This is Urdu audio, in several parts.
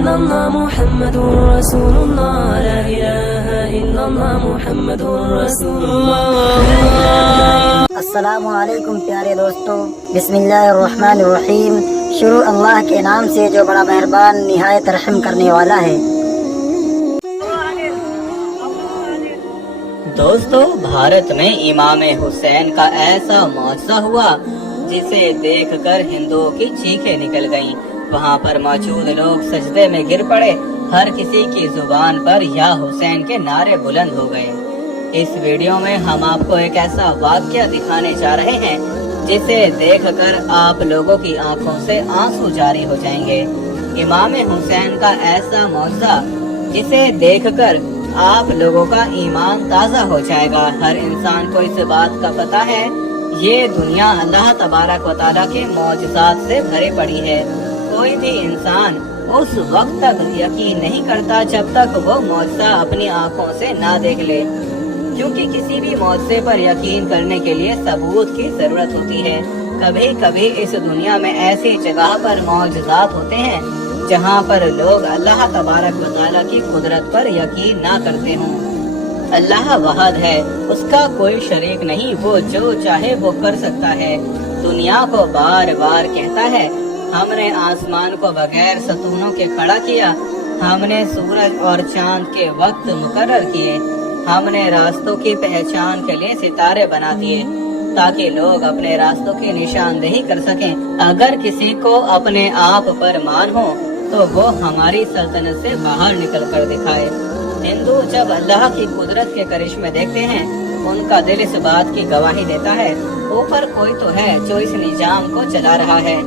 إلا الله محمد رسول الله لا إله إلا الله محمد رسول الله. السلام علیکم پیارے دوستو، بسم اللہ الرحمن الرحیم. شروع اللہ کے نام سے جو بڑا مہربان نہایت رحم کرنے والا ہے. دوستو، بھارت میں امام حسین کا ایسا معجزہ ہوا جسے دیکھ کر ہندوؤں کی چیخیں نکل گئیں. وہاں پر موجود لوگ سجدے میں گر پڑے. ہر کسی کی زبان پر یا حسین کے نعرے بلند ہو گئے. اس ویڈیو میں ہم آپ کو ایک ایسا واقعہ دکھانے جا رہے ہیں جسے دیکھ کر آپ لوگوں کی آنکھوں سے آنسو جاری ہو جائیں گے. امام حسین کا ایسا معجزہ جسے دیکھ کر آپ لوگوں کا ایمان تازہ ہو جائے گا. ہر انسان کو اس بات کا پتہ ہے یہ دنیا اللہ تبارک و تعالیٰ کے معجزات سے بھری پڑی ہے. کوئی بھی انسان اس وقت تک یقین نہیں کرتا جب تک وہ معجزہ اپنی آنکھوں سے نہ دیکھ لے، کیونکہ کسی بھی معجزے پر یقین کرنے کے لیے ثبوت کی ضرورت ہوتی ہے. کبھی کبھی اس دنیا میں ایسی جگہ پر معجزات ہوتے ہیں جہاں پر لوگ اللہ تبارک و تعالیٰ کی قدرت پر یقین نہ کرتے ہوں. اللہ واحد ہے، اس کا کوئی شریک نہیں. وہ جو چاہے وہ کر سکتا ہے. دنیا کو بار بار کہتا ہے ہم نے آسمان کو بغیر ستونوں کے کھڑا کیا، ہم نے سورج اور چاند کے وقت مقرر کیے، ہم نے راستوں کی پہچان کے لیے ستارے بنا دیے تاکہ لوگ اپنے راستوں کی نشاندہی کر سکیں. اگر کسی کو اپنے آپ پر مان ہو تو وہ ہماری سلطنت سے باہر نکل کر دکھائے. ہندو جب اللہ کی قدرت کے کرشمے دیکھتے ہیں ان کا دل اس بات کی گواہی دیتا ہے اوپر کوئی تو ہے جو اس نظام کو چلا رہا ہے،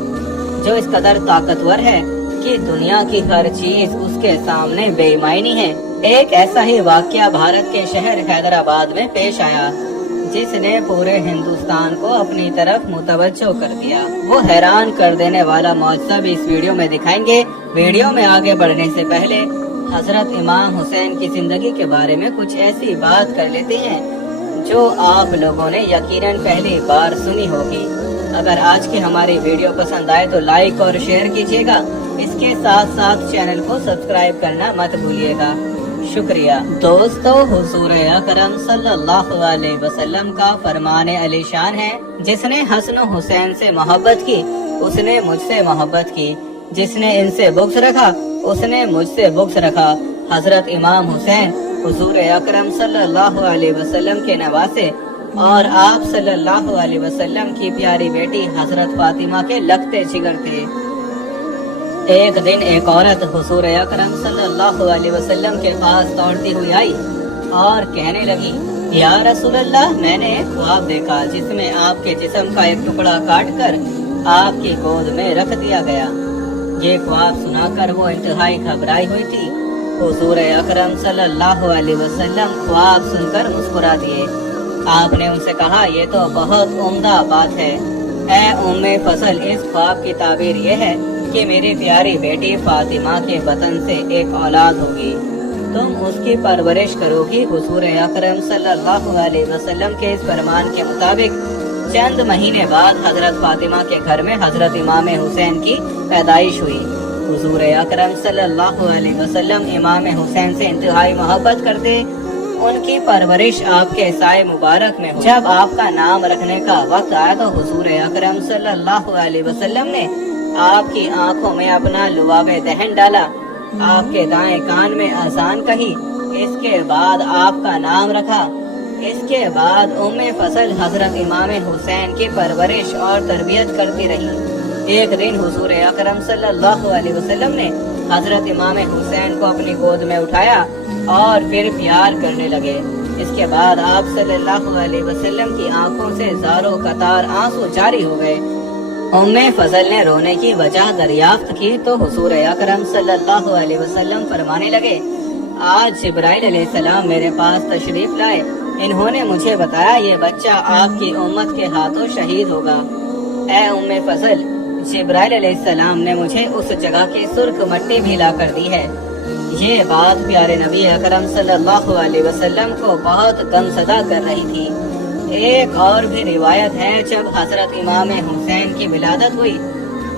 جو اس قدر طاقتور ہے کہ دنیا کی ہر چیز اس کے سامنے بے معنی ہے. ایک ایسا ہی واقعہ بھارت کے شہر حیدرآباد میں پیش آیا جس نے پورے ہندوستان کو اپنی طرف متوجہ کر دیا. وہ حیران کر دینے والا معجزہ بھی اس ویڈیو میں دکھائیں گے. ویڈیو میں آگے بڑھنے سے پہلے حضرت امام حسین کی زندگی کے بارے میں کچھ ایسی بات کر لیتے ہیں جو آپ لوگوں نے یقیناً پہلی بار سنی ہوگی. اگر آج کی ہماری ویڈیو پسند آئے تو لائک اور شیئر کیجیے گا. اس کے ساتھ ساتھ چینل کو سبسکرائب کرنا مت بھولیے گا. شکریہ. دوستو، حضور اکرم صلی اللہ علیہ وسلم کا فرمان علی شان ہے جس نے حسن و حسین سے محبت کی اس نے مجھ سے محبت کی، جس نے ان سے بغض رکھا اس نے مجھ سے بغض رکھا. حضرت امام حسین حضور اکرم صلی اللہ علیہ وسلم کے نواسے اور آپ صلی اللہ علیہ وسلم کی پیاری بیٹی حضرت فاطمہ کے لگتے جگر تھے. ایک دن ایک عورت حضور اکرم صلی اللہ علیہ وسلم کے پاس دوڑتی ہوئی آئی اور کہنے لگی یا رسول اللہ، میں نے ایک خواب دیکھا جس میں آپ کے جسم کا ایک ٹکڑا کاٹ کر آپ کی گود میں رکھ دیا گیا. یہ خواب سنا کر وہ انتہائی گھبرائی ہوئی تھی. حضور اکرم صلی اللہ علیہ وسلم خواب سن کر مسکرا دیے. آپ نے ان سے کہا یہ تو بہت عمدہ بات ہے. اے ام فضل، اس خواب کی تعبیر یہ ہے کہ میری پیاری بیٹی فاطمہ کے بطن سے ایک اولاد ہوگی، تم اس کی پرورش کرو گی. حضور اکرم صلی اللہ علیہ وسلم کے اس فرمان کے مطابق چند مہینے بعد حضرت فاطمہ کے گھر میں حضرت امام حسین کی پیدائش ہوئی. حضور اکرم صلی اللہ علیہ وسلم امام حسین سے انتہائی محبت کرتے. ان کی پرورش آپ کے سائے مبارک میں ہوئی. جب آپ کا نام رکھنے کا وقت آیا تو حضور اکرم صلی اللہ علیہ وسلم نے آپ کی آنکھوں میں اپنا لعاب دہن ڈالا، آپ کے دائیں کان میں اذان کہی، اس کے بعد آپ کا نام رکھا. اس کے بعد ام فضل حضرت امام حسین کی پرورش اور تربیت کرتی رہی. ایک دن حضور اکرم صلی اللہ علیہ وسلم نے حضرت امام حسین کو اپنی گود میں اٹھایا اور پھر پیار کرنے لگے. اس کے بعد آپ صلی اللہ علیہ وسلم کی آنکھوں سے زاروں قطار آنسو جاری ہو گئے. ام فضل نے رونے کی وجہ دریافت کی تو حضور اکرم صلی اللہ علیہ وسلم فرمانے لگے آج جبرائیل علیہ السلام میرے پاس تشریف لائے. انہوں نے مجھے بتایا یہ بچہ آپ کی امت کے ہاتھوں شہید ہوگا. اے ام فضل، جبرائیل علیہ السلام نے مجھے اس جگہ کی سرخ مٹی بھی لا کر دی ہے. یہ بات پیارے نبی اکرم صلی اللہ علیہ وسلم کو بہت غمزدہ کر رہی تھی. ایک اور بھی روایت ہے جب حضرت امام حسین کی ولادت ہوئی